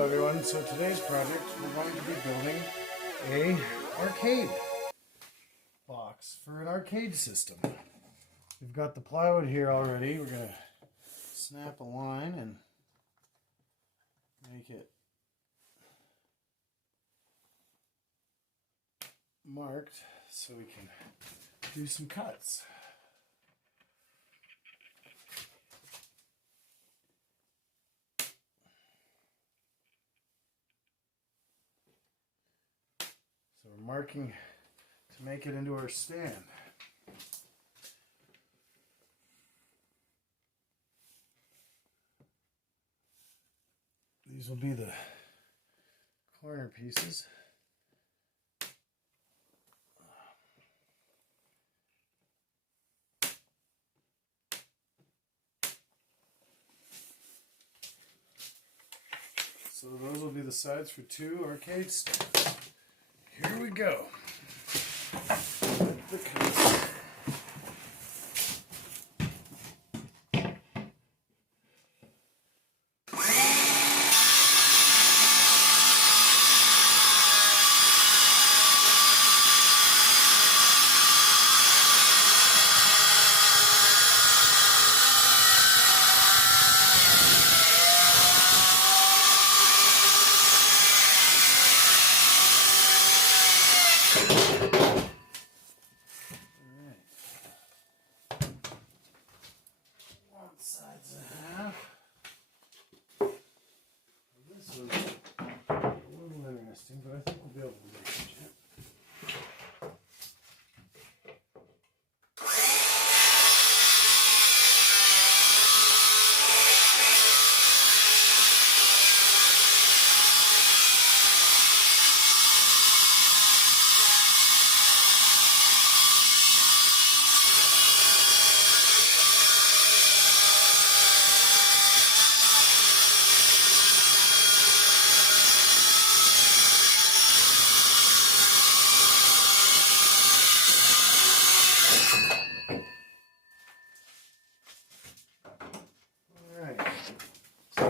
Hello everyone, so today's project we're going to be building a arcade box for an arcade system. We've got the plywood here already. We're going to snap a line and make it marked so we can do some cuts. So we're marking to make it into our stand. These will be the corner pieces. So those will be the sides for two arcade stands. Here we go. The cuts. Sides and a half. This was a little interesting, but I think we'll be able to make it.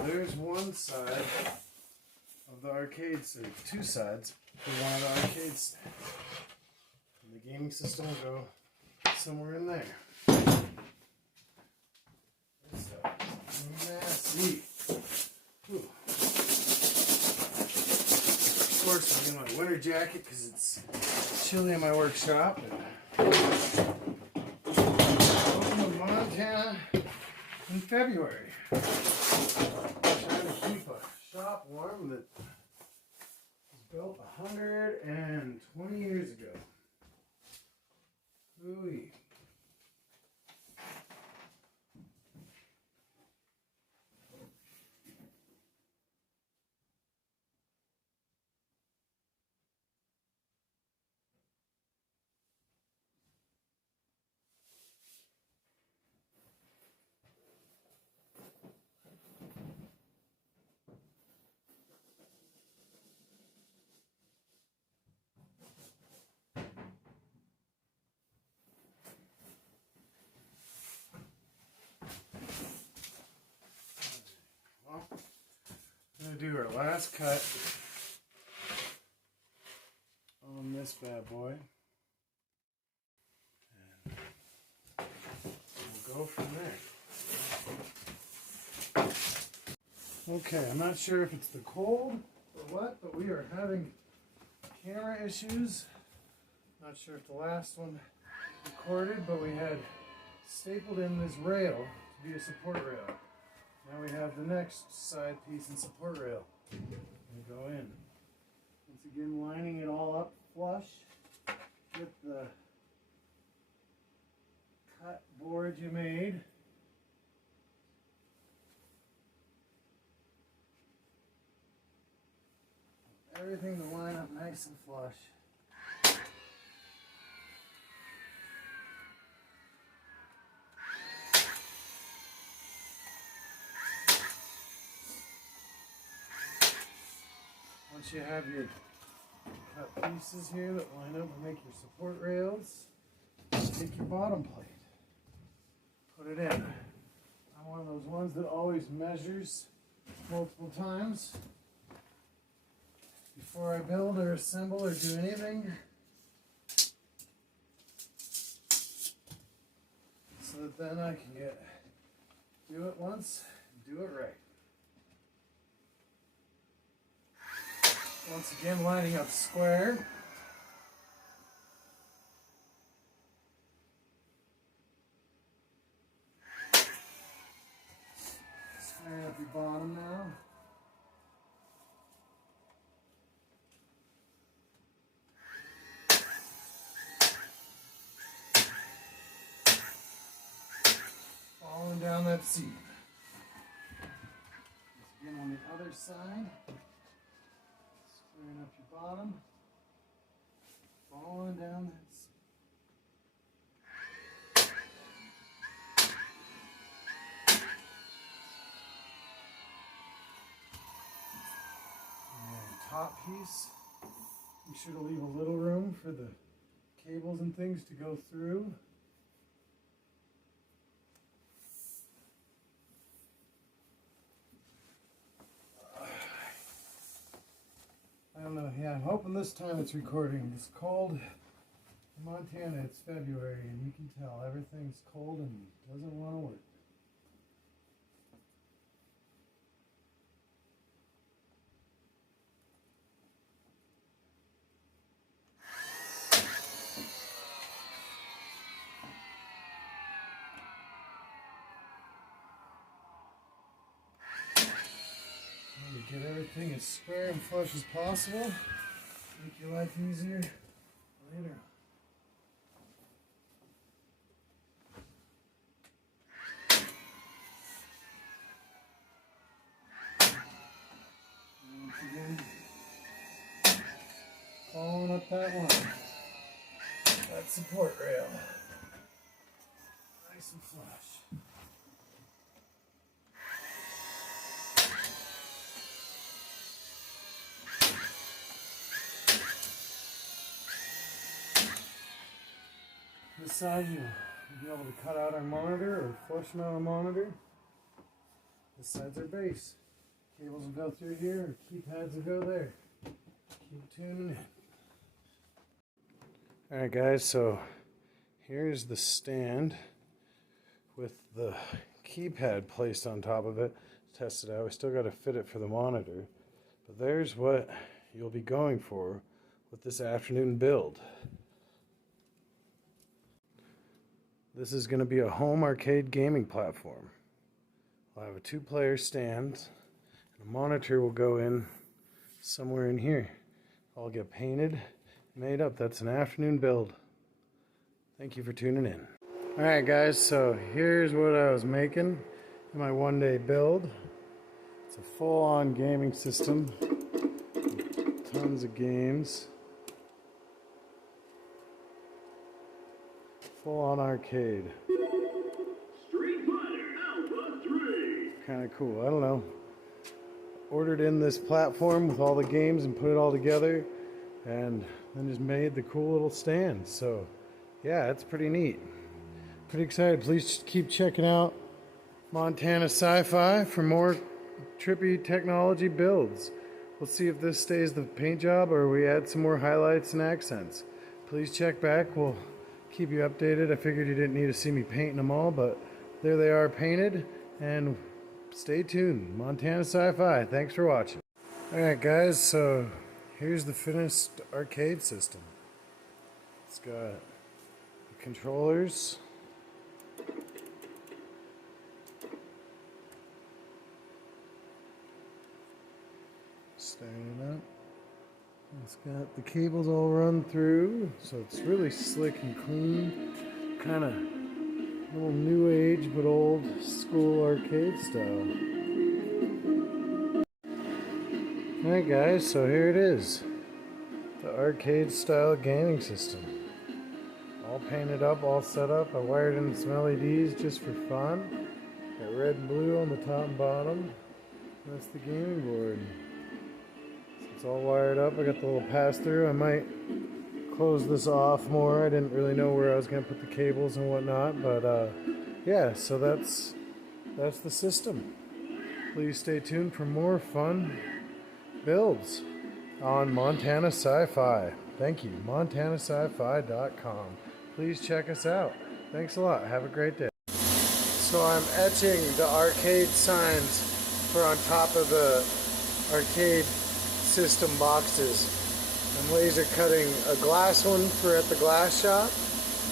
There's one side of the arcade stand, two sides for one of the arcades. And the gaming system will go somewhere in there. This is massive. Ooh. Of course, I'm in my winter jacket because it's chilly in my workshop. Welcome to Montana in February. Trying to keep a shop warm that was built 120 years ago. Ooh-wee. We're going to do our last cut on this bad boy. And we'll go from there. Okay, I'm not sure if it's the cold or what, but we are having camera issues. Not sure if the last one recorded, but we had stapled in this rail to be a support rail. Now we have the next side piece and support rail. We go in. Once again, lining it all up flush with the cut board you made. Everything to line up nice and flush. Once you have your cut pieces here that line up and make your support rails, take your bottom plate, put it in. I'm one of those ones that always measures multiple times. before I build or assemble or do anything, so that then I can do it once and do it right. Once again, lining up square. Squaring up your bottom now. Following down that seam. Once again on the other side. Squaring up your bottom. Following down that seam. Top piece, be sure to leave a little room for the cables and things to go through. I don't know, yeah, I'm hoping this time it's recording. It's cold in Montana, it's February, and you can tell everything's cold and doesn't want to work. Get everything as square and flush as possible. Make your life easier later. Once again, following up that line. That support rail. Nice and flush. This side, you'll be able to cut out our monitor or flush mount a monitor. This side's our base. Cables will go through here, or keypads will go there. Keep tuning in. Alright guys, so here's the stand with the keypad placed on top of it. Test it out. We still got to fit it for the monitor. But there's what you'll be going for with this afternoon build. This is going to be a home arcade gaming platform. I'll have a 2-player stand, and a monitor will go in somewhere in here. I'll get painted, made up. That's an afternoon build. Thank you for tuning in. Alright guys, so here's what I was making in my one-day build. It's a full-on gaming system. Tons of games. Full-on arcade. Street Fighter Alpha 3. Kind of cool. I don't know. Ordered in this platform with all the games and put it all together, and then just made the cool little stand. So, yeah, it's pretty neat. Pretty excited. Please keep checking out Montana Sci-Fi for more trippy technology builds. We'll see if this stays the paint job or we add some more highlights and accents. Please check back. We'll keep you updated. I figured you didn't need to see me painting them all, but there they are painted, and stay tuned. Montana Sci-Fi, thanks for watching. Alright guys, so here's the finished arcade system. It's got the controllers, starting it up. It's got the cables all run through, so it's really slick and clean. Kind of a little new age, but old school arcade style. Alright guys, so here it is. The arcade style gaming system. All painted up, all set up. I wired in some LEDs just for fun. Got red and blue on the top and bottom. That's the gaming board. It's all wired up. I got the little pass-through. I might close this off more. I didn't really know where I was going to put the cables and whatnot, but yeah, so that's the system. Please stay tuned for more fun builds. on Montana Sci-Fi. Thank you, montanasci-fi.com. Please check us out. Thanks a lot. Have a great day. So I'm etching the arcade signs for on top of the arcade system boxes. I'm laser cutting a glass one for at the glass shop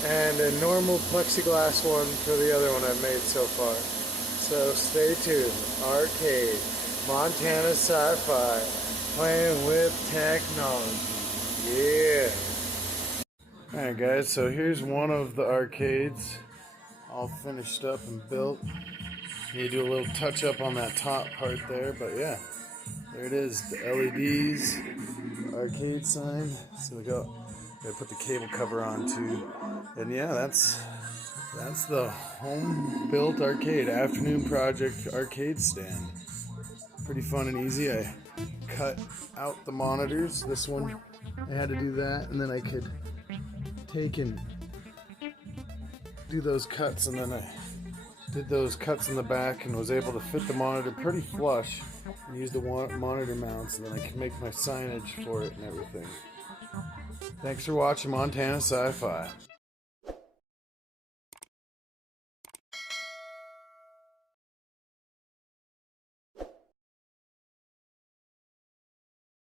and a normal plexiglass one for the other one I've made so far. So stay tuned. Arcade, Montana Sci-Fi, playing with technology. Yeah. Alright guys, so here's one of the arcades all finished up and built. You do a little touch up on that top part there, but yeah, there it is, the LEDs, arcade sign. So we gotta put the cable cover on too. And yeah, that's the home built arcade, afternoon project arcade stand. Pretty fun and easy. I cut out the monitors. This one, I had to do that, and then I could take and do those cuts, and then I did those cuts in the back and was able to fit the monitor pretty flush and use the monitor mounts, and then I could make my signage for it and everything. Thanks for watching Montana Sci-Fi.